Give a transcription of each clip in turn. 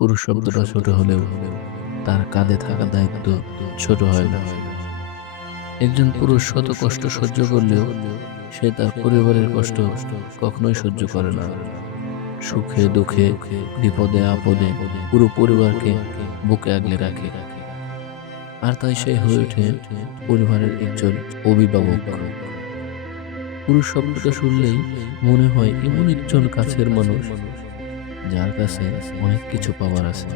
পুরুষ শব্দটা ছোট হলেও তার কাঁধে থাকা দায়িত্ব ছোট হয় না। একজন পুরুষ শত কষ্ট সহ্য করলেও সে তার পরিবারের কষ্ট কখনোই সহ্য করে না। সুখে দুঃখে বিপদে আপদে পুরো পরিবারকে বুকে আগলে রাখে। আর তাই সে হয়ে ওঠে পরিবারের একজন অভিভাবক। পুরুষ শব্দটা শুনলেই মনে হয় এমন একজন কাছের মানুষ যার কাছে অনেক কিছু পাওয়ার আছে।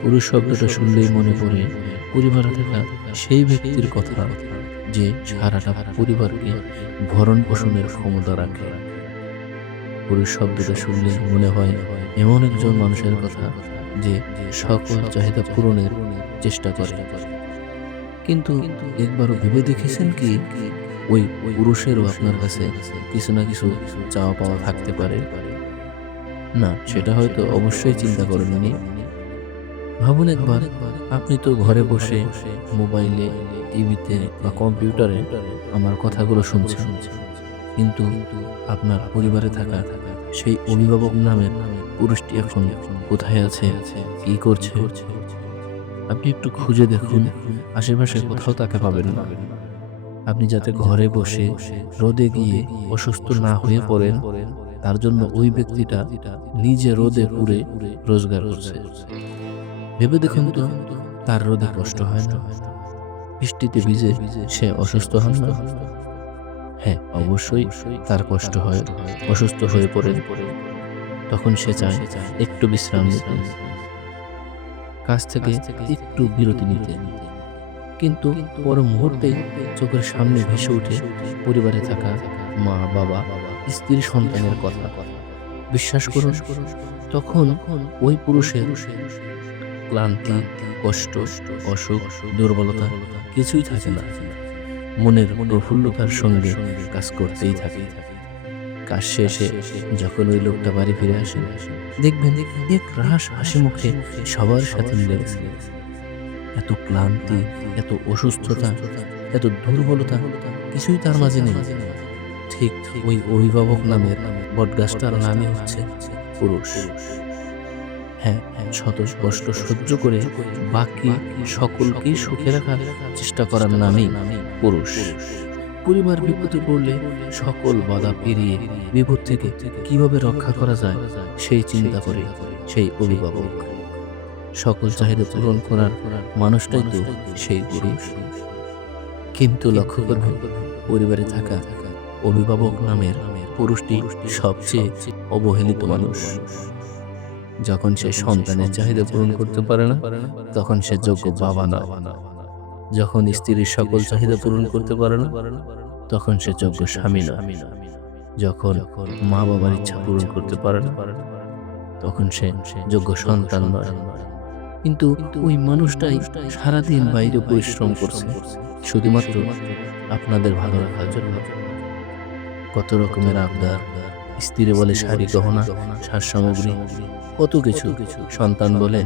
পুরুষ শব্দটা শুনলেই মনে পড়ে পরিবারে থাকা সেই ব্যক্তির কথা যে সারাটা পরিবারকে ভরণ পোষণের ক্ষমতা রাখে। পুরুষ শব্দটা শুনলেই মনে হয় এমন একজন মানুষের কথা যে সকল চাহিদা পূরণের চেষ্টা করে। কিন্তু একবারও ভেবে দেখেছেন কি ওই পুরুষেরও আপনার কাছে কিছু না কিছু চাওয়া পাওয়া থাকতে পারে? না, সেটা হয়তো অবশ্যই চিন্তা করেননি। ভাবুন একবার, আপনি তো ঘরে বসে মোবাইলে, টিভিতে বা কম্পিউটারে আমার কথাগুলো শুনছেন, কিন্তু আপনার পরিবারে থাকা সেই অভিভাবক নামের পুরুষটি এখন কোথায় আছে, কি করছে? আপনি একটু খুঁজে দেখুন, আশেপাশে কোথাও তাকে পাবেন না। আপনি যাতে ঘরে বসে রোদে গিয়ে অসুস্থ না হয়ে পড়েন, তার জন্য ওই ব্যক্তিটা নিজে রোদে পুড়ে রোজগার করছে। ভেবে দেখুন তো, তার রোদে কষ্ট হয় না? বৃষ্টিতে ভিজে সে অসুস্থ হন না? হ্যাঁ, অবশ্যই তার কষ্ট হয়, অসুস্থ হয়ে পড়েন। তখন সে চায় একটু বিশ্রাম নিতে, কাজ থেকে একটু বিরতি নিতে। কিন্তু পর মুহূর্তেই চোখের সামনে ভেসে ওঠে পরিবারে থাকা মা, বাবা, স্ত্রী, সন্তানের কথা। বিশ্বাস করুন, তখন ওই পুরুষের ক্লান্তি, কষ্ট, অসুখ, দুর্বলতা কিছুই থাকে না। মনের প্রফুল্লতার সঙ্গে কাজ করতেই থাকে। কাজ শেষে যখন ওই লোকটা বাড়ি ফিরে আসে, দেখবেন এক রাস হাসি মুখে সবার সাথে মিলে গেছে। এত ক্লান্তি, এত অসুস্থতা, এত দুর্বলতা কিছুই তার মাঝে নেই। ঠিক ওই অভিভাবক নামের বটগাছটার নামই হচ্ছে পুরুষ। হ্যাঁ, শত কষ্ট সহ্য করে বাকি সকলকেই সুখে রাখার চেষ্টা করার নামই পুরুষ। পরিবার বিপদে পড়লে সকল বাধা পেরিয়ে বিপদ থেকে কিভাবে রক্ষা করা যায় সেই চিন্তা করে সেই অভিভাবক। সকল চাহিদা পূরণ করার মানুষটাই তো সেই পুরুষ। কিন্তু লক্ষ্য করবেন, পরিবারে থাকা অভিভাবক নামের পুরুষটি সবচেয়ে অবহেলিত মানুষ। যখন সে সন্তানের চাহিদা পূরণ করতে পারে না, তখন সে যোগ্য বাবা নয়। যখন স্ত্রীর সকল চাহিদা পূরণ করতে পারে না, তখন সে যোগ্য স্বামী নয়। যখন মা বাবার ইচ্ছা পূরণ করতে পারে না, তখন সে যোগ্য সন্তান নয়। কিন্তু ওই মানুষটাই সারাদিন বাইরে পরিশ্রম করছে শুধুমাত্র আপনাদের ভালো রাখার জন্য। কত রকমের আবদার, স্ত্রী বলে শাড়ি গহনা, সাজ সামগ্রী, কত কিছু। সন্তান বলে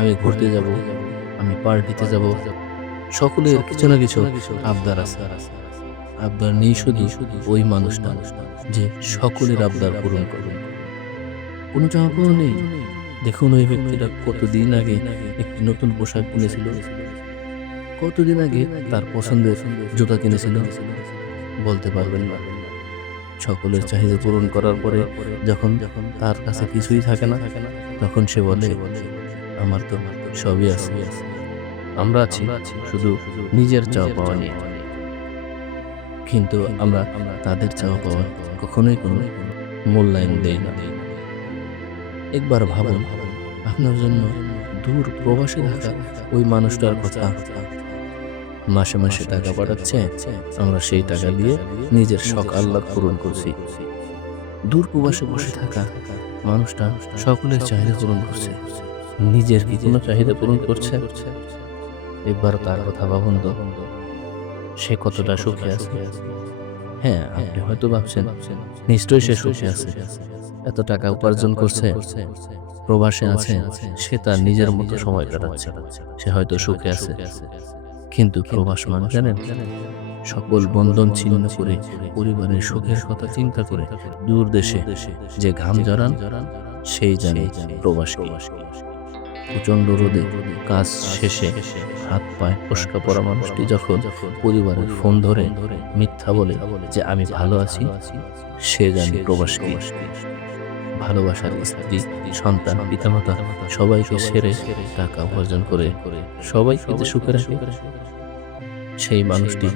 আমি ঘুরতে যাব, আমি পার্টিতে যাব। সকলের কিছু না কিছু আবদার আছে। আবদার নেই শুধু ওই মানুষটা যে সকলের আবদার পূরণ করবে। কোনো চাওয়া পাওয়া নেই। দেখুন, ওই ব্যক্তিটা কতদিন আগে একটি নতুন পোশাক কিনেছিল, কতদিন আগে তার পছন্দের জুতা কিনেছিল, বলতে পারবেন না। সকলের চাহিদা পূরণ করার পরে যখন তার কাছে কিছুই থাকে না, তখন সে বলে আমার তো সবই আছে। আমরা আছি শুধু নিজের চাওয়া পাওয়া নিয়ে। কিন্তু আমরা তাদের চাওয়া পাওয়া কখনোই কোনো মূল্যায়ন দেই না। একবার ভাবুন, আপনার জন্য দূর প্রবাসে থাকা ওই মানুষটার কথা। মাসে মাসে টাকা পাঠাচ্ছে, আমরা সেই টাকা দিয়ে নিজের শখ আহ্লাদ পূরণ করছি। দূর প্রবাসে বসে থাকা মানুষটা সকলের চাহিদা পূরণ করছে, নিজের কি কোনো চাহিদা পূরণ করছে? একবার তার কথা ভাবুন তো, সে কতটা সুখে আছে। হ্যাঁ, আপনি হয়তো ভাবছেন নিশ্চয়ই সে সুখে আছে, এত টাকা উপার্জন করছে, প্রবাসে আছে, সে তার নিজের মতো সময় কাটাচ্ছে, সে হয়তো সুখে আছে। কিন্তু প্রবাস মানে জানেন, সকল বন্ধন ছিন্ন করে পরিবারের সুখের কথা চিন্তা করে দূর দেশে যে ঘাম জড়ান, সেই জানে প্রবাস কি। প্রচণ্ড রোদে কাজ শেষে হাত পায়ে ফসকা পড়া মানুষটি যখন পরিবারের ফোন ধরে মিথ্যা বলে যে আমি ভালো আছি, সে জানে প্রবাস কি। ভালোবাসার স্ত্রী, সন্তান, পিতামাতা সবাইকে সেরে টাকা উপার্জন করে সবাইকে যে সুখে রাখে, সেই মানুষটি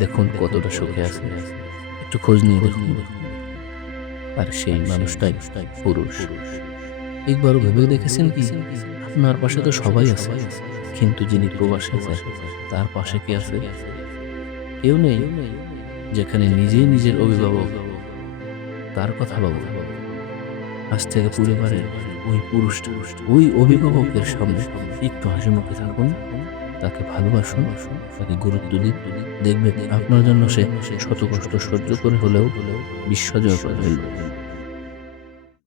দেখুন কতটা সুখে আছে, একটু খোঁজ নিয়ে দেখুন। আর সেই মানুষটাই পুরুষ। একবারও ভেবে দেখেছেন কি, আপনার পাশে তো সবাই আছে, কিন্তু যিনি প্রবাসে আছে তার পাশে কে আছে? কেউ নেই। যেখানে নিজেই নিজের অভিভাবক, তার কথা ভাবো। আজ থেকে পরিবারের ওই পুরুষটা, ওই অভিভাবকের সামনে একটু হাসি মুখে থাকুন, তাকে ভালোবাসুন, তাকে গুরুত্ব দিন। দেখবেন আপনার জন্য সে শত কষ্ট সহ্য করে হলেও বিশ্বজয় করে ফেলবে।